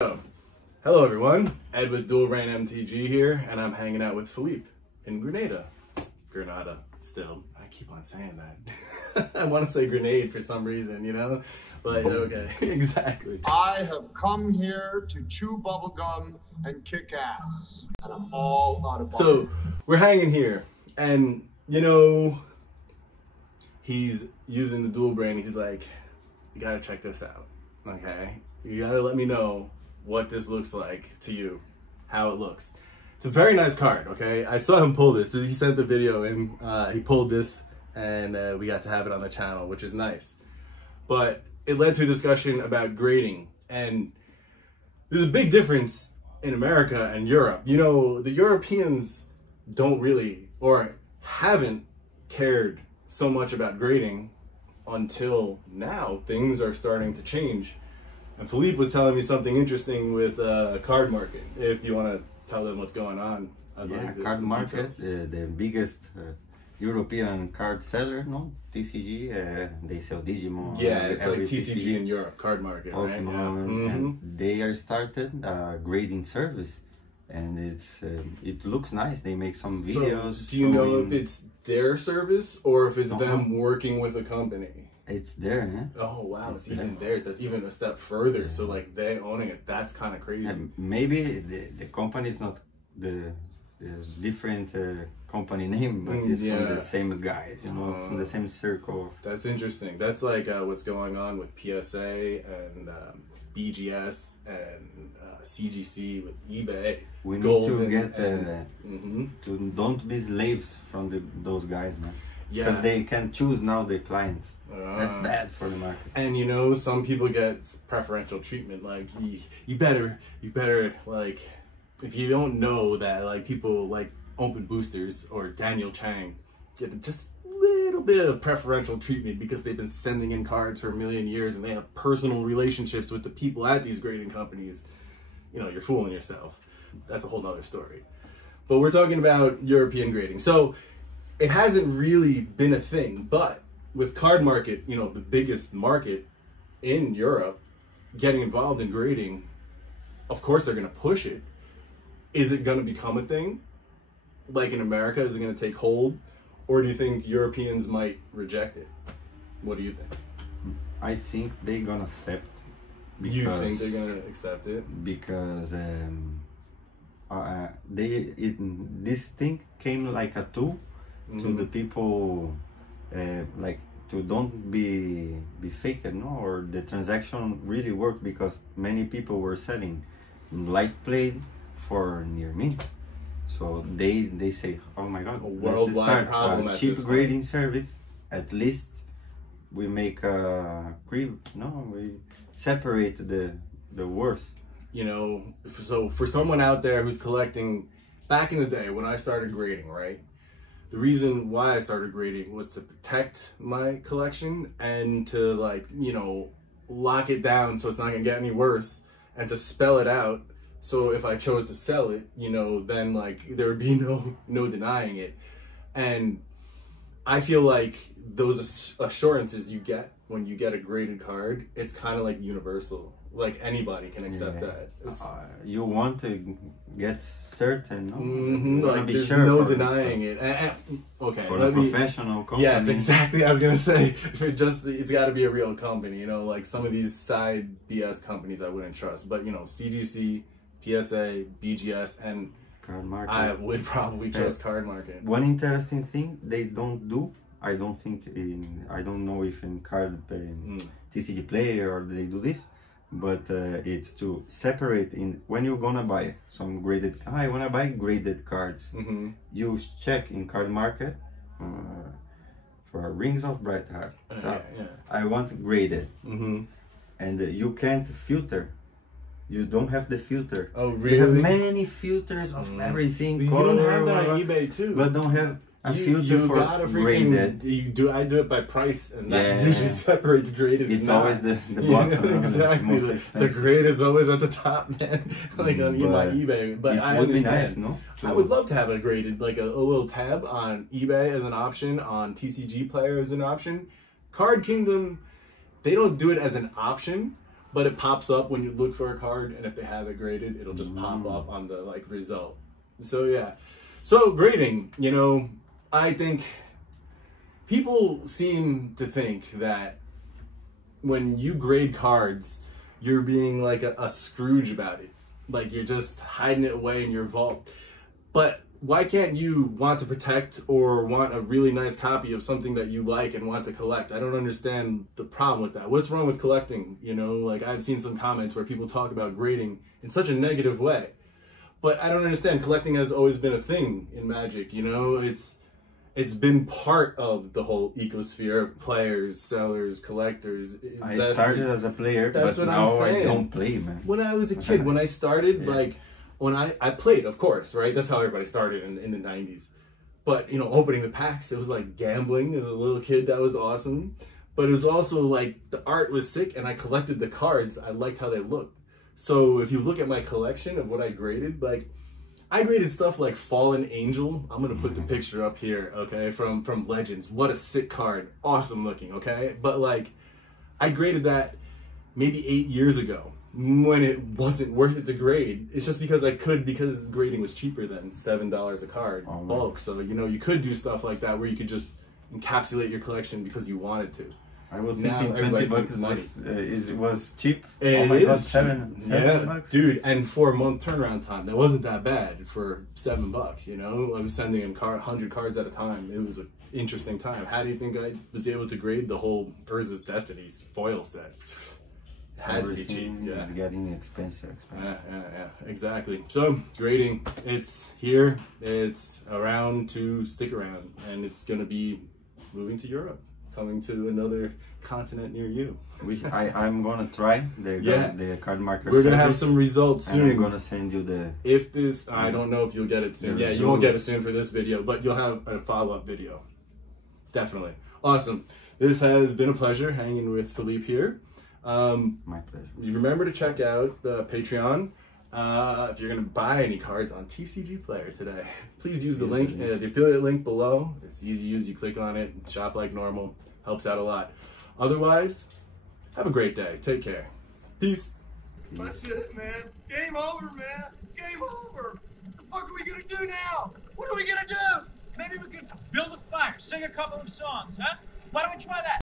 So, hello everyone, Ed with Brain MTG here, and I'm hanging out with Philippe in Grenada. Grenada, still. I keep on saying that. I want to say grenade for some reason, you know? But okay, exactly. I have come here to chew bubblegum and kick ass, and I'm all out of bubblegum. So, we're hanging here, and you know, he's using the dual brain. He's like, you gotta check this out, okay? You gotta let me know what this looks like to you, how it looks. It's a very nice card, okay? I saw him pull this. He sent the video and he pulled this, and we got to have it on the channel, which is nice. But it led to a discussion about grading, and there's a big difference in America and Europe. You know, the Europeans don't really, or haven't cared so much about grading until now. Things are starting to change. And Philippe was telling me something interesting with card market. If you want to tell them what's going on. Card market, the biggest European card seller, no? TCG, they sell Digimon. Yeah, it's like TCG in Europe, card market, Pokemon, right? Yeah. And they are started grading service, and it looks nice. They make some videos. So, do you know if it's their service or if it's them working with a company? It's there, huh? Oh wow, it's even theirs. That's even a step further. Yeah. So like they owning it, that's kind of crazy. Maybe the company is not the different company name, but it's from the same guys, you know, from the same circle. That's interesting. That's like what's going on with PSA and BGS and CGC with eBay. We need to get to don't be slaves from those guys, man. Yeah, because they can choose now their clients. That's bad for the market. And you know, some people get preferential treatment. Like you better like, if you don't know that, like people like Open Boosters or Daniel Chang get just a little bit of preferential treatment because they've been sending in cards for a million years and they have personal relationships with the people at these grading companies. You know, you're fooling yourself. That's a whole nother story. But we're talking about European grading. So it hasn't really been a thing, but with card market, you know, the biggest market in Europe, getting involved in grading, of course they're going to push it. Is it going to become a thing? Like in America, is it going to take hold? Or do you think Europeans might reject it? What do you think? I think they're going to accept. You think they're going to accept it? Because this thing came like a tool to the people, like to don't be faked, no, or the transaction really worked because many people were selling light plate for near mint. So they say, oh my god, a worldwide problem. Cheap grading service. At least we make a crib. No, we separate the worst. You know, so for someone out there who's collecting, back in the day when I started grading, right? The reason why I started grading was to protect my collection and to, like, you know, lock it down so it's not gonna get any worse, and to spell it out so if I chose to sell it, you know, then like there would be no denying it. And I feel like those assurances you get when you get a graded card, it's kind of like universal. Like anybody can accept that. You want to get certain, no? Like be there's sure no denying it. Okay, for a professional company. Yes, exactly. I was gonna say, it's got to be a real company. You know, like some of these side BS companies I wouldn't trust. But you know, CGC, PSA, BGS, and card market. I would probably trust card market. One interesting thing they don't do. I don't know if in card TCG Play or they do this. But it's to separate in when you're gonna buy some graded. I wanna buy graded cards. You check in card market for Rings of Bright Heart. I want graded, and you can't filter. You don't have the filter. Oh really? You have many filters of everything. You don't have that on eBay too. But don't have a filter for graded. I do it by price, and that usually separates graded. It's always the bottom. Exactly. The grade is always at the top, man. Like on my eBay. But I understand. Be nice, no? I would love to have a graded, like a little tab on eBay as an option, on TCG Player as an option. Card Kingdom, they don't do it as an option, but it pops up when you look for a card, and if they have it graded, it'll just pop up on the like result. So yeah, so grading, you know, I think people seem to think that when you grade cards, you're being like a Scrooge about it, like you're just hiding it away in your vault. But why can't you want to protect or want a really nice copy of something that you like and want to collect? I don't understand the problem with that. What's wrong with collecting? You know, like I've seen some comments where people talk about grading in such a negative way. But I don't understand. Collecting has always been a thing in Magic, you know? It's been part of the whole ecosphere of players, sellers, collectors. I started as a player, but now I don't play, man. When I was a kid, when I started, like, when I played, of course, right? That's how everybody started in the 90s. But, you know, opening the packs, it was like gambling as a little kid. That was awesome. But it was also like the art was sick, and I collected the cards. I liked how they looked. So if you look at my collection of what I graded, like, I graded stuff like Fallen Angel. I'm going to put the picture up here, okay, from Legends. What a sick card. Awesome looking, okay? But, like, I graded that maybe 8 years ago when it wasn't worth it to grade. It's just because I could, because grading was cheaper than $7 a card, bulk. So, you know, you could do stuff like that where you could just encapsulate your collection because you wanted to. I was thinking 20 bucks was cheap. It oh my God, is seven bucks? Dude, and 4-month turnaround time. That wasn't that bad for $7, you know? I was sending him 100 cards at a time. It was an interesting time. How do you think I was able to grade the whole Urza's Destiny's foil set? It had to be cheap. Yeah, it's getting expensive. Yeah, exactly. So, grading, it's here. It's around to stick around. And it's going to be moving to Europe. Coming to another continent near you. I'm gonna try the card marker. We're gonna have some results soon. And I'm gonna send you the. If this, I don't know if you'll get it soon. Yeah, you won't get it soon for this video, but you'll have a follow-up video. Definitely. Awesome. This has been a pleasure hanging with Philippe here. My pleasure. You remember to check out the Patreon. If you're going to buy any cards on TCG Player today, please use the link, the affiliate link below. It's easy to use. You click on it, shop like normal. Helps out a lot. Otherwise, have a great day. Take care. Peace. That's it, man. Game over, man. Game over. What the fuck are we gonna do now? What are we gonna do? Maybe we could build a fire, sing a couple of songs, huh? Why don't we try that?